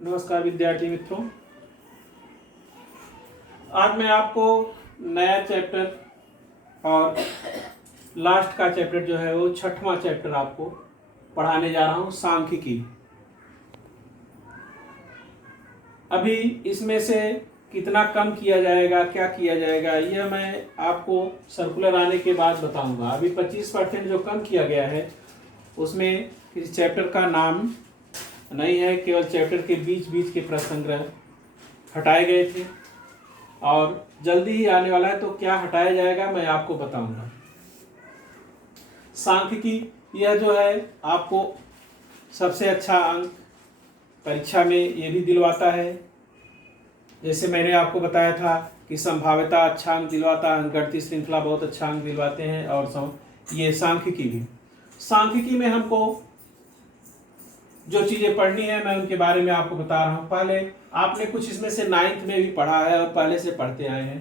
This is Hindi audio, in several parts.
नमस्कार विद्यार्थी मित्रों। आज मैं आपको नया चैप्टर और लास्ट का चैप्टर जो है वो छठवां चैप्टर आपको पढ़ाने जा रहा हूँ, सांख्यिकी। अभी इसमें से कितना कम किया जाएगा, क्या किया जाएगा, यह मैं आपको सर्कुलर आने के बाद बताऊंगा। अभी 25% जो कम किया गया है उसमें किसी चैप्टर का नाम नहीं है, केवल चैप्टर के बीच बीच के प्रश्न संग्रह हटाए गए थे और जल्दी ही आने वाला है, तो क्या हटाया जाएगा मैं आपको बताऊंगा। सांख्यिकी यह जो है आपको सबसे अच्छा अंक परीक्षा में ये भी दिलवाता है। जैसे मैंने आपको बताया था कि संभाव्यता अच्छा अंक दिलवाता है, गणितीय श्रृंखला बहुत अच्छा अंक दिलवाते हैं, और ये सांख्यिकी भी। सांख्यिकी में हमको जो चीज़ें पढ़नी है मैं उनके बारे में आपको बता रहा हूँ। पहले आपने कुछ इसमें से 9th में भी पढ़ा है और पहले से पढ़ते आए हैं।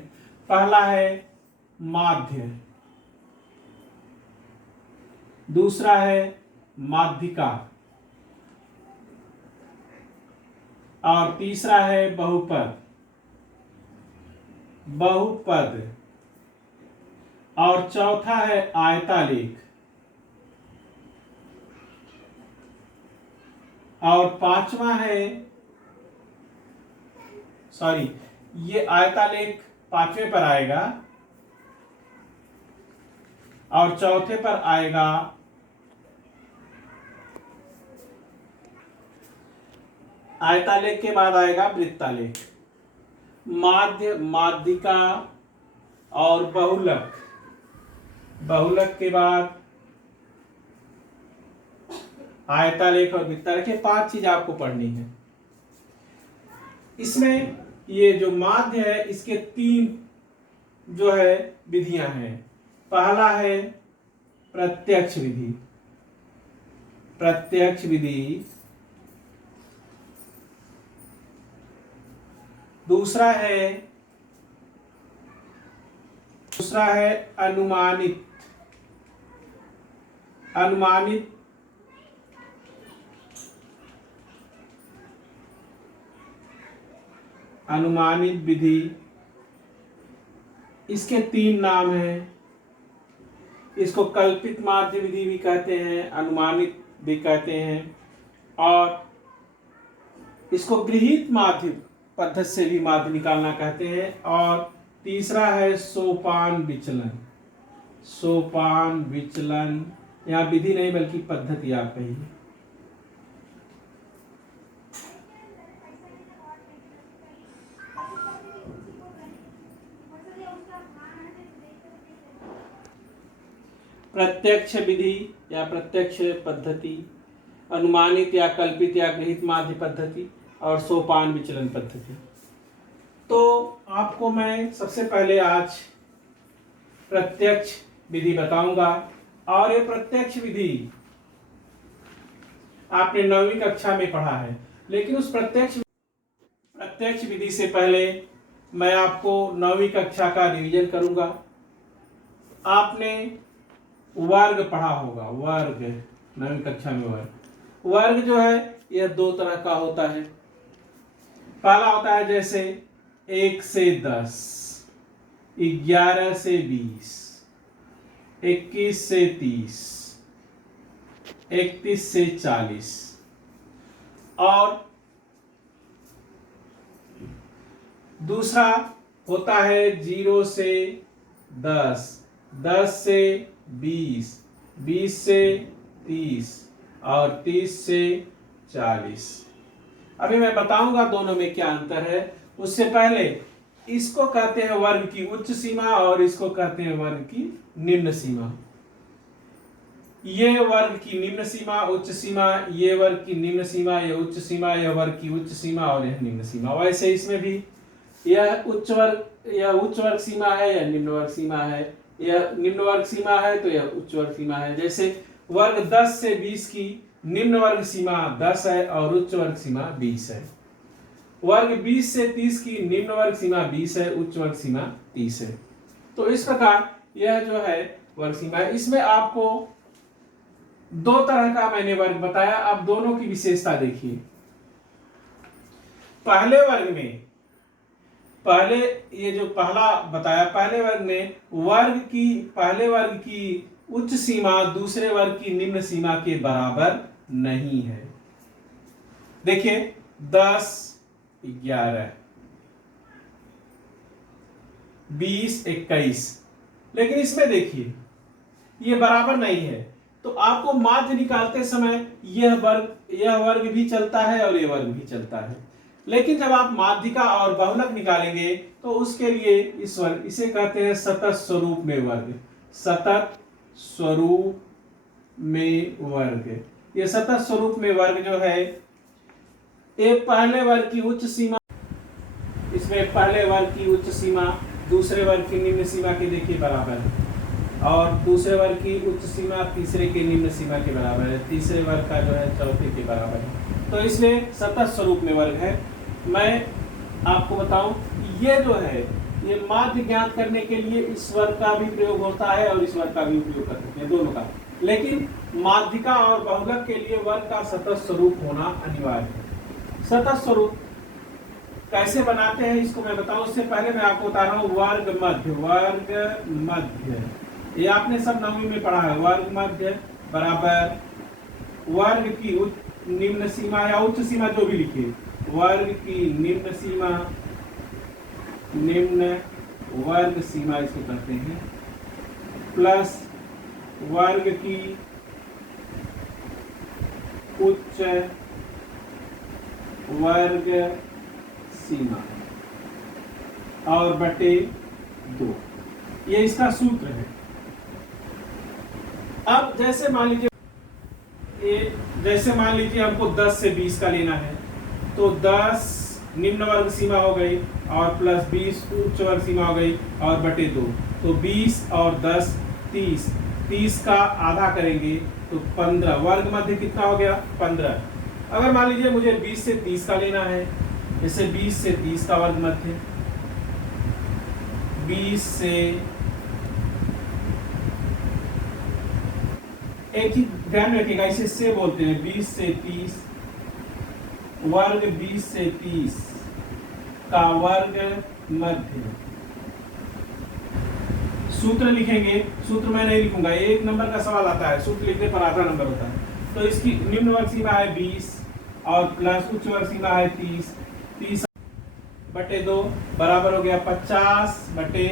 पहला है माध्य, दूसरा है माध्यिका, और तीसरा है बहुपद, और चौथा है आयतालेख, और पांचवा है ये आयतालेख पांचवें पर आएगा और चौथे पर आएगा आयतालेख के बाद आएगा वृत्तालेख। माध्य, माध्यिका और बहुलक, बहुलक के बाद आयतालेख और वृत्तालेख, ये 5 चीज आपको पढ़नी है। इसमें ये जो माध्य है इसके 3 जो है विधियां हैं। पहला है प्रत्यक्ष विधि, दूसरा है अनुमानित विधि। इसके 3 नाम हैं। इसको कल्पित माध्य विधि भी कहते हैं, अनुमानित भी कहते हैं, और इसको गृहीत माध्य पद्धति से भी माध्य निकालना कहते हैं। और तीसरा है सोपान विचलन, यहाँ विधि नहीं बल्कि पद्धति आप कहिए। प्रत्यक्ष विधि या प्रत्यक्ष पद्धति, अनुमानित या कल्पित या गृहीत माध्य पद्धति, और सोपान विचलन पद्धति। तो आपको मैं सबसे पहले आज प्रत्यक्ष विधि बताऊंगा। और ये प्रत्यक्ष विधि आपने 9वीं कक्षा में पढ़ा है, लेकिन उस प्रत्यक्ष विधि से पहले मैं आपको 9वीं कक्षा का रिवीजन करूंगा। आपने वर्ग पढ़ा होगा, वर्ग 9वीं कक्षा में। वर्ग जो है यह 2 तरह का होता है। पहला होता है जैसे 1 से 10, 11 से 20, 21 से 30, 31 से 40, और दूसरा होता है 0 से 10, 10 से 20, 20 से 30, और 30 से 40। अभी मैं बताऊंगा दोनों में क्या अंतर है। उससे पहले इसको कहते हैं वर्ग की उच्च सीमा और इसको कहते हैं वर्ग की निम्न सीमा। ये वर्ग की निम्न सीमा, उच्च सीमा, ये वर्ग की निम्न सीमा, ये उच्च सीमा, यह वर्ग की उच्च सीमा और यह निम्न सीमा। वैसे इसमें भी यह उच्च वर्ग सीमा है, यह निम्न वर्ग सीमा है, यह निम्न वर्ग सीमा है तो यह उच्च वर्ग सीमा है। जैसे वर्ग 10 से 20 की निम्न वर्ग सीमा 10 है और उच्च वर्ग सीमा 20 है। वर्ग 20 से 30 की निम्न वर्ग सीमा 20 है, उच्च वर्ग सीमा 30 है। तो इस प्रकार यह जो है वर्ग सीमा है। इसमें आपको 2 तरह का मैंने वर्ग बताया। अब दोनों की विशेषता देखिए। पहले वर्ग में, पहले ये जो पहला बताया, पहले वर्ग में पहले वर्ग की उच्च सीमा दूसरे वर्ग की निम्न सीमा के बराबर नहीं है। देखिए 10, 11, 20, 21, लेकिन इसमें देखिए ये बराबर नहीं है, तो आपको माध्य निकालते समय यह वर्ग भी चलता है और यह वर्ग भी चलता है। लेकिन जब आप माध्यिका और बहुलक निकालेंगे तो उसके लिए इसे कहते हैं सतत स्वरूप में वर्ग। सतत स्वरूप में वर्ग, ये सतत स्वरूप में वर्ग जो है, एक पहले वर्ग की उच्च सीमा, इसमें पहले वर्ग की उच्च सीमा दूसरे वर्ग की निम्न सीमा के देखिए बराबर है, और दूसरे वर्ग की उच्च सीमा तीसरे के निम्न सीमा के बराबर है, तीसरे वर्ग का जो है चौथे के बराबर है। तो इसलिए सतत स्वरूप में वर्ग है। मैं आपको बताऊं, ये जो है ये माध्य ज्ञात करने के लिए इस वर्ग का भी प्रयोग होता है और इस वर्ग का भी उपयोग कर सकते हैं, दोनों का। लेकिन माध्यिका और बहुलक के लिए वर्ग का सतत स्वरूप होना अनिवार्य है। सतत स्वरूप कैसे बनाते हैं इसको मैं बताऊं, उससे पहले मैं आपको बता रहा हूं वर्ग मध्य, ये आपने सब नववीं में पढ़ा है। वर्ग मध्य बराबर वर्ग की निम्न सीमा या उच्च सीमा जो भी लिखिए, वर्ग की निम्न सीमा, निम्न वर्ग सीमा इसको कहते हैं, प्लस वर्ग की उच्च वर्ग सीमा और बटे 2, ये इसका सूत्र है। अब जैसे मान लीजिए हमको 10 से 20 का लेना है, तो 10 निम्न वर्ग सीमा हो गई और प्लस 20 उच्च वर्ग सीमा हो गई और बटे 2, तो 20 और 10 30, 30 का आधा करेंगे तो 15, वर्ग मध्य कितना हो गया 15। अगर मान लीजिए मुझे 20 से 30 का लेना है, जैसे 20 से 30 का वर्ग मध्य, 20 से, एक चीज ध्यान रखिएगा, इसे से बोलते हैं, 20 से 30 वर्ग, 20 से 30 का वर्ग मध्य। सूत्र लिखेंगे, सूत्र मैं नहीं लिखूंगा, एक नंबर का सवाल आता है, सूत्र लिखने पर आधा नंबर होता है। तो इसकी निम्न वर्ग सीमा है 20 और प्लस उच्च वर्ग सीमा है 30, 30 बटे 2 बराबर हो गया 50 बटे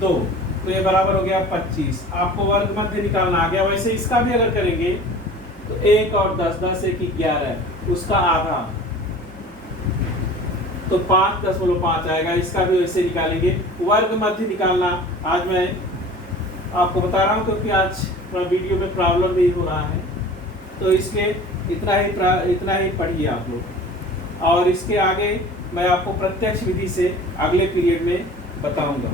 2, तो ये बराबर हो गया 25। आपको वर्ग मध्य निकालना आ गया। वैसे इसका भी अगर करेंगे तो 1 और 10, 10 1 11, उसका आधा तो 5.5 आएगा। इसका भी वैसे निकालेंगे। वर्ग मध्य निकालना आज मैं आपको बता रहा हूँ क्योंकि आज थोड़ा वीडियो में प्रॉब्लम भी हो रहा है, तो इसलिए इतना ही पढ़िए आप लोग, और इसके आगे मैं आपको प्रत्यक्ष विधि से अगले पीरियड में बताऊंगा।